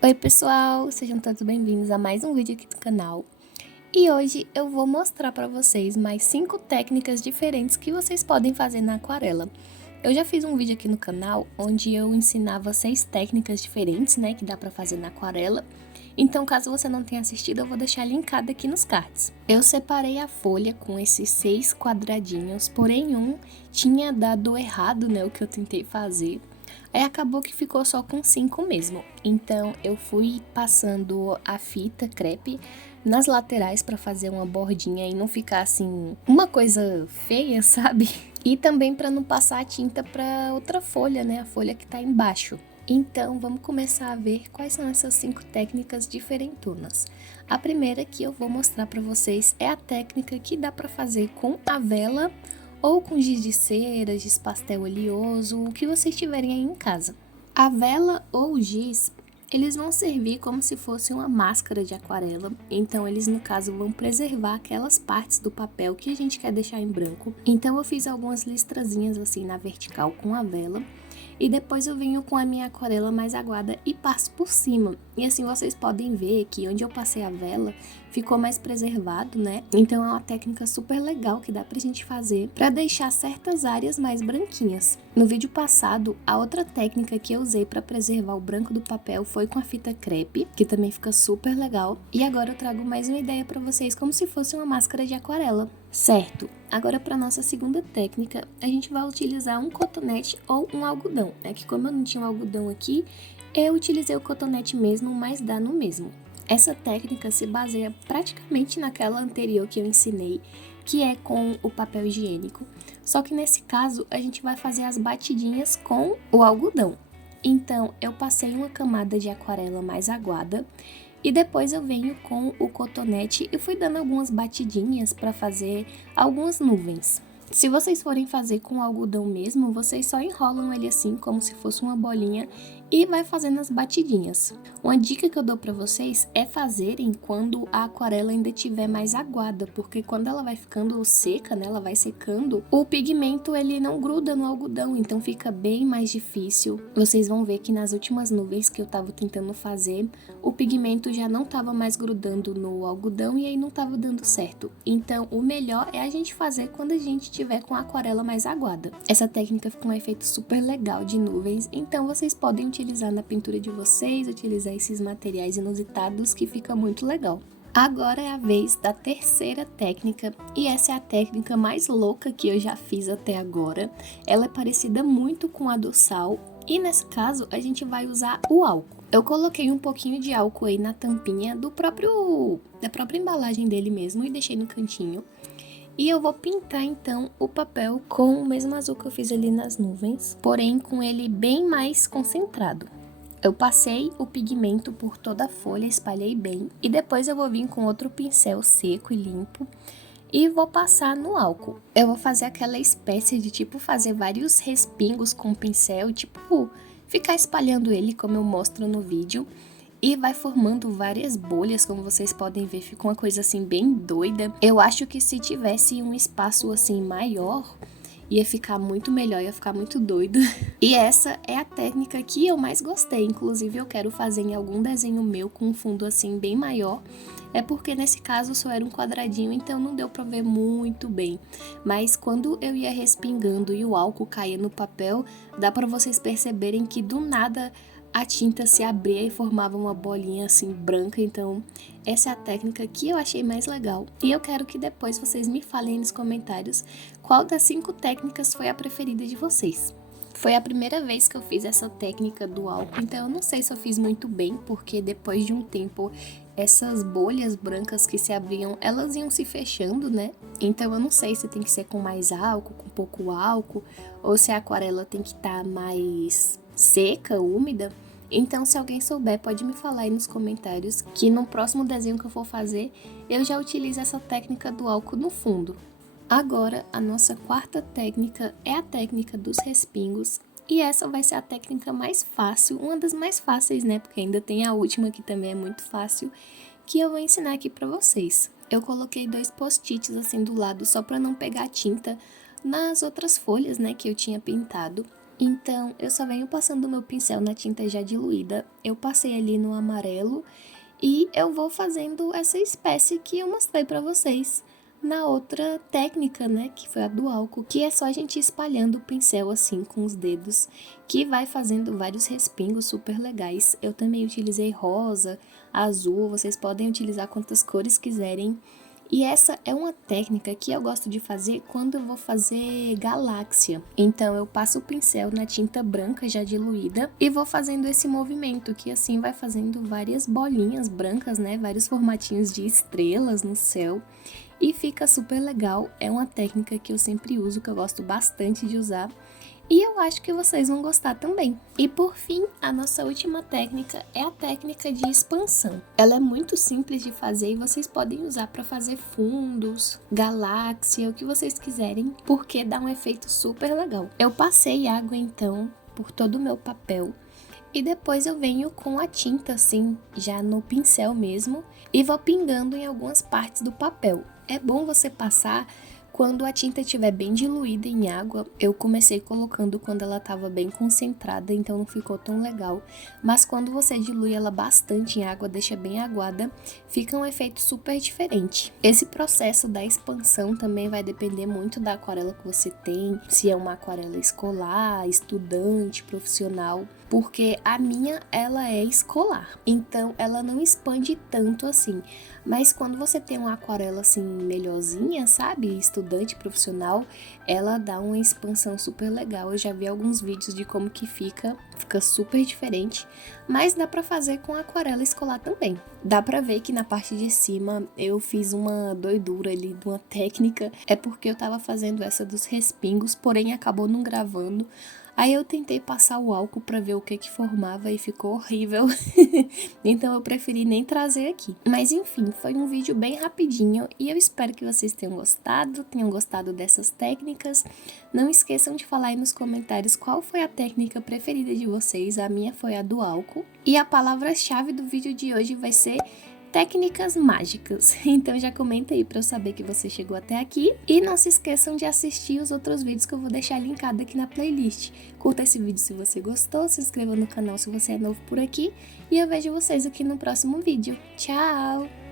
Oi pessoal, sejam todos bem-vindos a mais um vídeo aqui do canal. E hoje eu vou mostrar para vocês mais 5 técnicas diferentes que vocês podem fazer na aquarela. Eu já fiz um vídeo aqui no canal onde eu ensinava 6 técnicas diferentes, né, que dá para fazer na aquarela. Então, caso você não tenha assistido, eu vou deixar linkado aqui nos cards. Eu separei a folha com esses 6 quadradinhos, porém um tinha dado errado, né, o que eu tentei fazer. Aí acabou que ficou só com 5 mesmo. Então eu fui passando a fita crepe nas laterais para fazer uma bordinha e não ficar assim uma coisa feia, sabe? E também para não passar a tinta para outra folha, né? A folha que tá embaixo. Então vamos começar a ver quais são essas 5 técnicas diferentonas. A primeira que eu vou mostrar para vocês é a técnica que dá para fazer com a vela ou com giz de cera, giz pastel oleoso, o que vocês tiverem aí em casa. A vela ou o giz, eles vão servir como se fosse uma máscara de aquarela, então eles no caso vão preservar aquelas partes do papel que a gente quer deixar em branco. Então eu fiz algumas listrazinhas assim na vertical com a vela. E depois eu venho com a minha aquarela mais aguada e passo por cima. E assim vocês podem ver que onde eu passei a vela ficou mais preservado, né? Então é uma técnica super legal que dá pra gente fazer pra deixar certas áreas mais branquinhas. No vídeo passado, a outra técnica que eu usei pra preservar o branco do papel foi com a fita crepe, que também fica super legal. E agora eu trago mais uma ideia pra vocês como se fosse uma máscara de aquarela. Certo, agora para nossa segunda técnica, a gente vai utilizar um cotonete ou um algodão, né? Que como eu não tinha um algodão aqui, eu utilizei o cotonete mesmo, mas dá no mesmo. Essa técnica se baseia praticamente naquela anterior que eu ensinei, que é com o papel higiênico. Só que nesse caso, a gente vai fazer as batidinhas com o algodão. Então, eu passei uma camada de aquarela mais aguada, e depois eu venho com o cotonete e fui dando algumas batidinhas para fazer algumas nuvens. Se vocês forem fazer com algodão mesmo, vocês só enrolam ele assim como se fosse uma bolinha e vai fazendo as batidinhas. Uma dica que eu dou para vocês é fazerem quando a aquarela ainda estiver mais aguada, porque quando ela vai ficando seca, né, ela vai secando, o pigmento ele não gruda no algodão, então fica bem mais difícil. Vocês vão ver que nas últimas nuvens que eu tava tentando fazer, o pigmento já não tava mais grudando no algodão e aí não tava dando certo. Então o melhor é a gente fazer quando a gente tiver com a aquarela mais aguada. Essa técnica fica um efeito super legal de nuvens, então vocês podem utilizar na pintura de vocês, utilizar esses materiais inusitados que fica muito legal. Agora é a vez da terceira técnica, e essa é a técnica mais louca que eu já fiz até agora. Ela é parecida muito com a do sal, e nesse caso a gente vai usar o álcool. Eu coloquei um pouquinho de álcool aí na tampinha da própria embalagem dele mesmo e deixei no cantinho. E eu vou pintar então o papel com o mesmo azul que eu fiz ali nas nuvens, porém com ele bem mais concentrado. Eu passei o pigmento por toda a folha, espalhei bem, e depois eu vou vir com outro pincel seco e limpo e vou passar no álcool. Eu vou fazer aquela espécie de tipo fazer vários respingos com o pincel, tipo ficar espalhando ele como eu mostro no vídeo. E vai formando várias bolhas, como vocês podem ver, fica uma coisa assim bem doida. Eu acho que se tivesse um espaço assim maior, ia ficar muito melhor, ia ficar muito doido. E essa é a técnica que eu mais gostei, inclusive eu quero fazer em algum desenho meu com um fundo assim bem maior. É porque nesse caso só era um quadradinho, então não deu pra ver muito bem. Mas quando eu ia respingando e o álcool caía no papel, dá pra vocês perceberem que do nada a tinta se abria e formava uma bolinha assim branca, então essa é a técnica que eu achei mais legal. E eu quero que depois vocês me falem nos comentários qual das 5 técnicas foi a preferida de vocês. Foi a primeira vez que eu fiz essa técnica do álcool, então eu não sei se eu fiz muito bem, porque depois de um tempo essas bolhas brancas que se abriam, elas iam se fechando, né? Então eu não sei se tem que ser com mais álcool, com pouco álcool, ou se a aquarela tem que estar mais seca, úmida. Então, se alguém souber, pode me falar aí nos comentários que no próximo desenho que eu for fazer, eu já utilizo essa técnica do álcool no fundo. Agora, a nossa quarta técnica é a técnica dos respingos. E essa vai ser a técnica mais fácil, uma das mais fáceis, né? Porque ainda tem a última que também é muito fácil, que eu vou ensinar aqui pra vocês. Eu coloquei 2 post-its assim do lado só pra não pegar tinta nas outras folhas, né, que eu tinha pintado. Então, eu só venho passando o meu pincel na tinta já diluída. Eu passei ali no amarelo e eu vou fazendo essa espécie que eu mostrei pra vocês na outra técnica, né, que foi a do álcool, que é só a gente ir espalhando o pincel assim com os dedos, que vai fazendo vários respingos super legais. Eu também utilizei rosa, azul, vocês podem utilizar quantas cores quiserem. E essa é uma técnica que eu gosto de fazer quando eu vou fazer galáxia. Então eu passo o pincel na tinta branca já diluída e vou fazendo esse movimento, que assim vai fazendo várias bolinhas brancas, né? Vários formatinhos de estrelas no céu. E fica super legal, é uma técnica que eu sempre uso, que eu gosto bastante de usar. E eu acho que vocês vão gostar também. E por fim, a nossa última técnica é a técnica de expansão. Ela é muito simples de fazer e vocês podem usar para fazer fundos, galáxia, o que vocês quiserem, porque dá um efeito super legal. Eu passei água então por todo o meu papel. E depois eu venho com a tinta assim, já no pincel mesmo, e vou pingando em algumas partes do papel. É bom você passar quando a tinta estiver bem diluída em água. Eu comecei colocando quando ela estava bem concentrada, então não ficou tão legal. Mas quando você dilui ela bastante em água, deixa bem aguada, fica um efeito super diferente. Esse processo da expansão também vai depender muito da aquarela que você tem, se é uma aquarela escolar, estudante, profissional. Porque a minha, ela é escolar, então ela não expande tanto assim. Mas quando você tem uma aquarela assim melhorzinha, sabe, estudante profissional, ela dá uma expansão super legal. Eu já vi alguns vídeos de como que fica super diferente, mas dá pra fazer com aquarela escolar também. Dá pra ver que na parte de cima eu fiz uma doidura ali de uma técnica, é porque eu tava fazendo essa dos respingos, porém acabou não gravando. Aí eu tentei passar o álcool pra ver o que formava e ficou horrível, então eu preferi nem trazer aqui. Mas enfim, foi um vídeo bem rapidinho e eu espero que vocês tenham gostado dessas técnicas. Não esqueçam de falar aí nos comentários qual foi a técnica preferida de vocês. A minha foi a do álcool. E a palavra-chave do vídeo de hoje vai ser técnicas mágicas. Então já comenta aí pra eu saber que você chegou até aqui. E não se esqueçam de assistir os outros vídeos que eu vou deixar linkado aqui na playlist. Curta esse vídeo se você gostou, se inscreva no canal se você é novo por aqui. E eu vejo vocês aqui no próximo vídeo. Tchau!